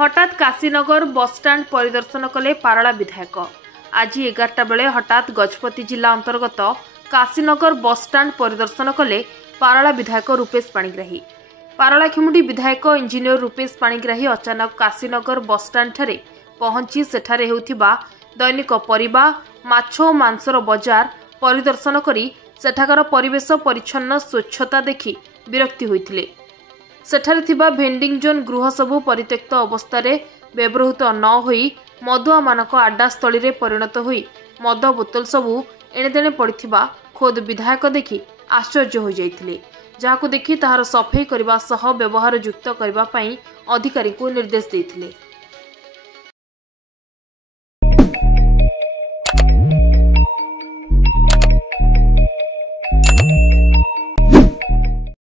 हठात काशीनगर बसस्टाण्ड परिदर्शन कले पारला विधायक। आज 11टा बेले हठात गजपति जिला अंतर्गत काशीनगर बसस्टाण्ड परिदर्शन कले पारला विधायक रूपेश पाणिग्राही। पारलाखेमुंडी विधायक इंजीनियर रूपेश पाणिग्राही अचानक काशीनगर बसस्टाण्ड ठारे पहुंची सेठारे हेउथिबा दैनिक परिबा माछ और मांसर बजार परिदर्शन करी सेठाकार परिवेश परिच्छन्न स्वच्छता देखि विरक्ति होइथिले। सेठारे थिबा भेंडिंग जोन गृह सबु परित्यक्त अवस्था व्यवहृत न होई मदुआ मानक आड्डास्थली रे परिणत होई मद बोतल सबु एणेतेणे पड़िथिबा खोद विधायक देखि आश्चर्य हो जाइथिले, जाहाकु देखि ताहार सफाई करबा सह व्यवहार युक्त करबा पई अधिकारी को निर्देश देथिले।